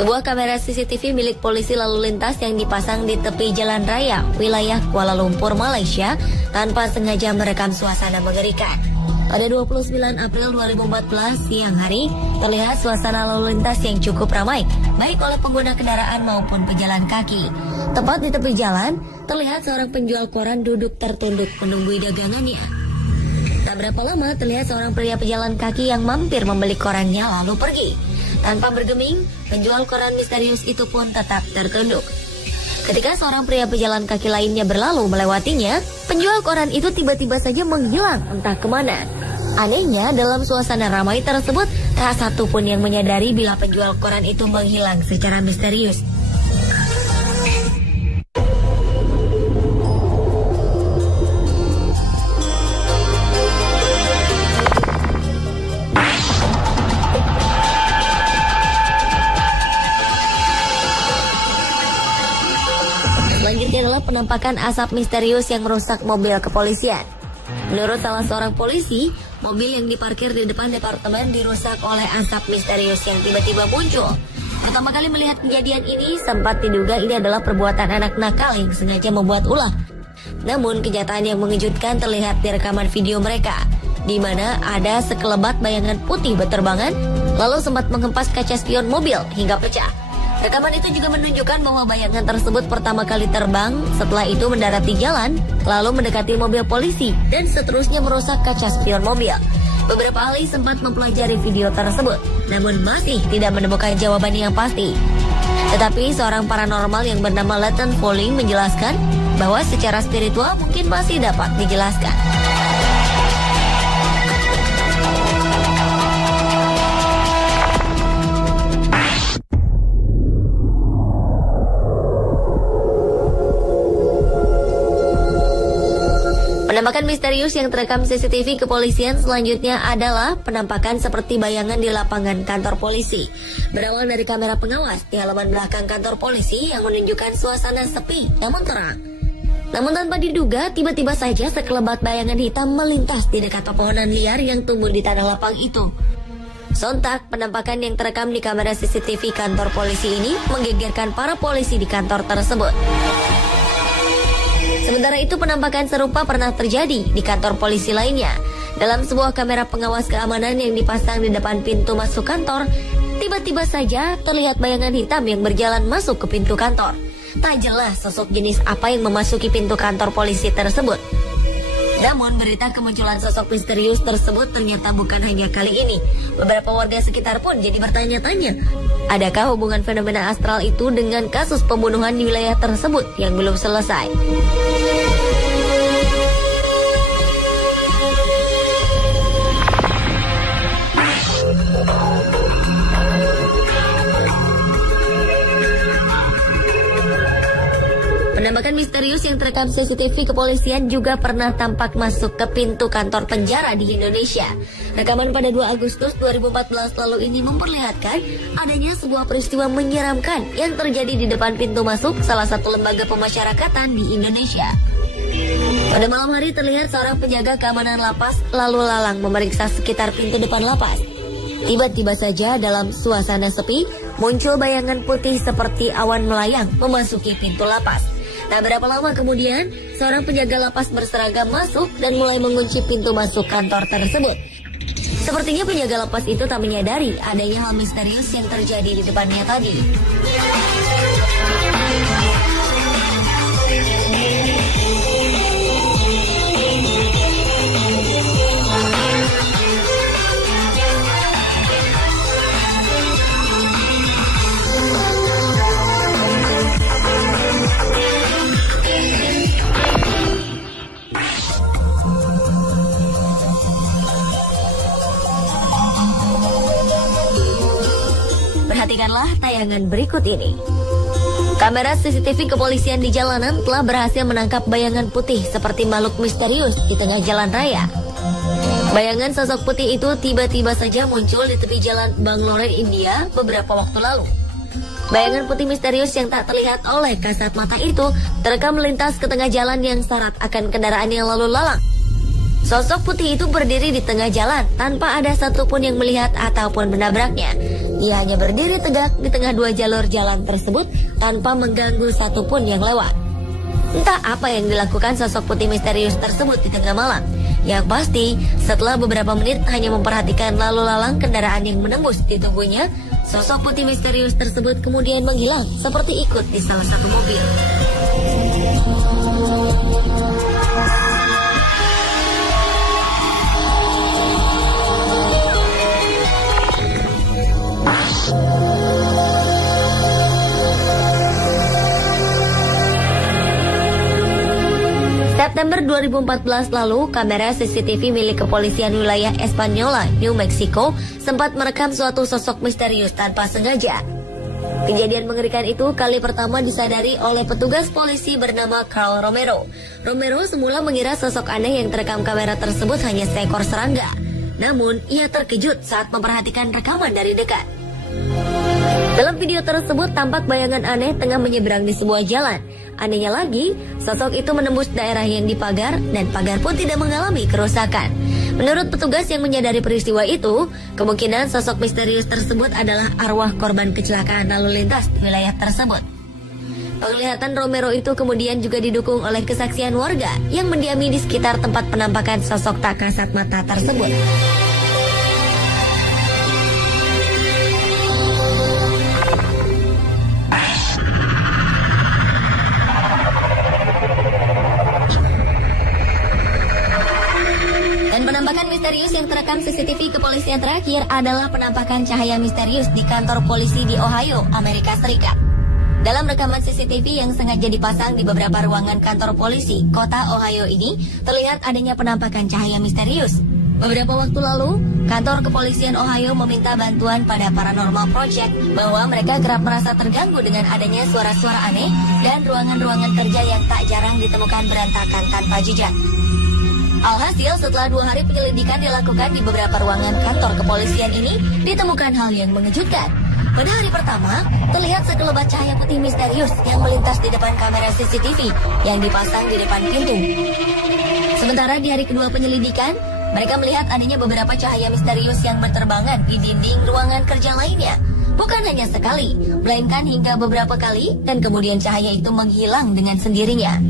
Sebuah kamera CCTV milik polisi lalu lintas yang dipasang di tepi jalan raya wilayah Kuala Lumpur, Malaysia tanpa sengaja merekam suasana mengerikan. Pada 29 April 2014 siang hari, terlihat suasana lalu lintas yang cukup ramai, baik oleh pengguna kendaraan maupun pejalan kaki. Tepat di tepi jalan, terlihat seorang penjual koran duduk tertunduk menunggu dagangannya. Tak berapa lama, terlihat seorang pria pejalan kaki yang mampir membeli korannya lalu pergi. Tanpa bergeming, penjual koran misterius itu pun tetap tertunduk. Ketika seorang pria pejalan kaki lainnya berlalu melewatinya, penjual koran itu tiba-tiba saja menghilang entah kemana. Anehnya, dalam suasana ramai tersebut, tak satu pun yang menyadari bila penjual koran itu menghilang secara misterius. Selanjutnya adalah penampakan asap misterius yang merusak mobil kepolisian. Menurut salah seorang polisi, mobil yang diparkir di depan departemen dirusak oleh asap misterius yang tiba-tiba muncul. Pertama kali melihat kejadian ini, sempat diduga ini adalah perbuatan anak nakal yang sengaja membuat ulah. Namun kenyataan yang mengejutkan terlihat di rekaman video mereka, di mana ada sekelebat bayangan putih berterbangan, lalu sempat menghempas kaca spion mobil hingga pecah. Rekaman itu juga menunjukkan bahwa bayangan tersebut pertama kali terbang, setelah itu mendarat di jalan, lalu mendekati mobil polisi, dan seterusnya merusak kaca spion mobil. Beberapa ahli sempat mempelajari video tersebut, namun masih tidak menemukan jawaban yang pasti. Tetapi seorang paranormal yang bernama Leighton Foley menjelaskan bahwa secara spiritual mungkin masih dapat dijelaskan. Penampakan misterius yang terekam CCTV kepolisian selanjutnya adalah penampakan seperti bayangan di lapangan kantor polisi. Berawal dari kamera pengawas di halaman belakang kantor polisi yang menunjukkan suasana sepi namun terang. Namun tanpa diduga, tiba-tiba saja sekelebat bayangan hitam melintas di dekat pepohonan liar yang tumbuh di tanah lapang itu. Sontak, penampakan yang terekam di kamera CCTV kantor polisi ini menggegerkan para polisi di kantor tersebut. Sementara itu, penampakan serupa pernah terjadi di kantor polisi lainnya. Dalam sebuah kamera pengawas keamanan yang dipasang di depan pintu masuk kantor, tiba-tiba saja terlihat bayangan hitam yang berjalan masuk ke pintu kantor. Tak jelas sosok jenis apa yang memasuki pintu kantor polisi tersebut. Namun berita kemunculan sosok misterius tersebut ternyata bukan hanya kali ini. Beberapa warga sekitar pun jadi bertanya-tanya, adakah hubungan fenomena astral itu dengan kasus pembunuhan di wilayah tersebut yang belum selesai? Penampakan misterius yang terekam CCTV kepolisian juga pernah tampak masuk ke pintu kantor penjara di Indonesia. Rekaman pada 2 Agustus 2014 lalu ini memperlihatkan adanya sebuah peristiwa menyeramkan yang terjadi di depan pintu masuk salah satu lembaga pemasyarakatan di Indonesia. Pada malam hari terlihat seorang penjaga keamanan lapas lalu lalang memeriksa sekitar pintu depan lapas. Tiba-tiba saja dalam suasana sepi, muncul bayangan putih seperti awan melayang memasuki pintu lapas. Tak berapa lama kemudian, seorang penjaga lapas berseragam masuk dan mulai mengunci pintu masuk kantor tersebut. Sepertinya penjaga lapas itu tak menyadari adanya hal misterius yang terjadi di depannya tadi. Perhatikanlah tayangan berikut ini. Kamera CCTV kepolisian di jalanan telah berhasil menangkap bayangan putih seperti makhluk misterius di tengah jalan raya. Bayangan sosok putih itu tiba-tiba saja muncul di tepi jalan Bangalore, India beberapa waktu lalu. Bayangan putih misterius yang tak terlihat oleh kasat mata itu terekam melintas ke tengah jalan yang syarat akan kendaraan yang lalu lalang. Sosok putih itu berdiri di tengah jalan tanpa ada satupun yang melihat ataupun menabraknya. Ia hanya berdiri tegak di tengah dua jalur jalan tersebut tanpa mengganggu satupun yang lewat. Entah apa yang dilakukan sosok putih misterius tersebut di tengah malam. Yang pasti, setelah beberapa menit hanya memperhatikan lalu lalang kendaraan yang menembus di tubuhnya, sosok putih misterius tersebut kemudian menghilang seperti ikut di salah satu mobil. September 2014 lalu, kamera CCTV milik kepolisian wilayah Espanola, New Mexico, sempat merekam suatu sosok misterius tanpa sengaja. Kejadian mengerikan itu kali pertama disadari oleh petugas polisi bernama Carl Romero. Romero semula mengira sosok aneh yang terekam kamera tersebut hanya seekor serangga. Namun, ia terkejut saat memperhatikan rekaman dari dekat. Dalam video tersebut tampak bayangan aneh tengah menyeberang di sebuah jalan. Anehnya lagi, sosok itu menembus daerah yang dipagar dan pagar pun tidak mengalami kerusakan. Menurut petugas yang menyadari peristiwa itu, kemungkinan sosok misterius tersebut adalah arwah korban kecelakaan lalu lintas di wilayah tersebut. Penglihatan Romero itu kemudian juga didukung oleh kesaksian warga yang mendiami di sekitar tempat penampakan sosok tak kasat mata tersebut. Penampakan misterius yang terekam CCTV kepolisian terakhir adalah penampakan cahaya misterius di kantor polisi di Ohio, Amerika Serikat. Dalam rekaman CCTV yang sengaja dipasang di beberapa ruangan kantor polisi kota Ohio ini, terlihat adanya penampakan cahaya misterius. Beberapa waktu lalu, kantor kepolisian Ohio meminta bantuan pada Paranormal Project bahwa mereka kerap merasa terganggu dengan adanya suara-suara aneh dan ruangan-ruangan kerja yang tak jarang ditemukan berantakan tanpa jejak. Alhasil, setelah 2 hari penyelidikan dilakukan di beberapa ruangan kantor kepolisian ini, ditemukan hal yang mengejutkan. Pada hari pertama, terlihat sekelebat cahaya putih misterius yang melintas di depan kamera CCTV yang dipasang di depan pintu. Sementara di hari kedua penyelidikan, mereka melihat adanya beberapa cahaya misterius yang berterbangan di dinding ruangan kerja lainnya. Bukan hanya sekali, melainkan hingga beberapa kali, dan kemudian cahaya itu menghilang dengan sendirinya.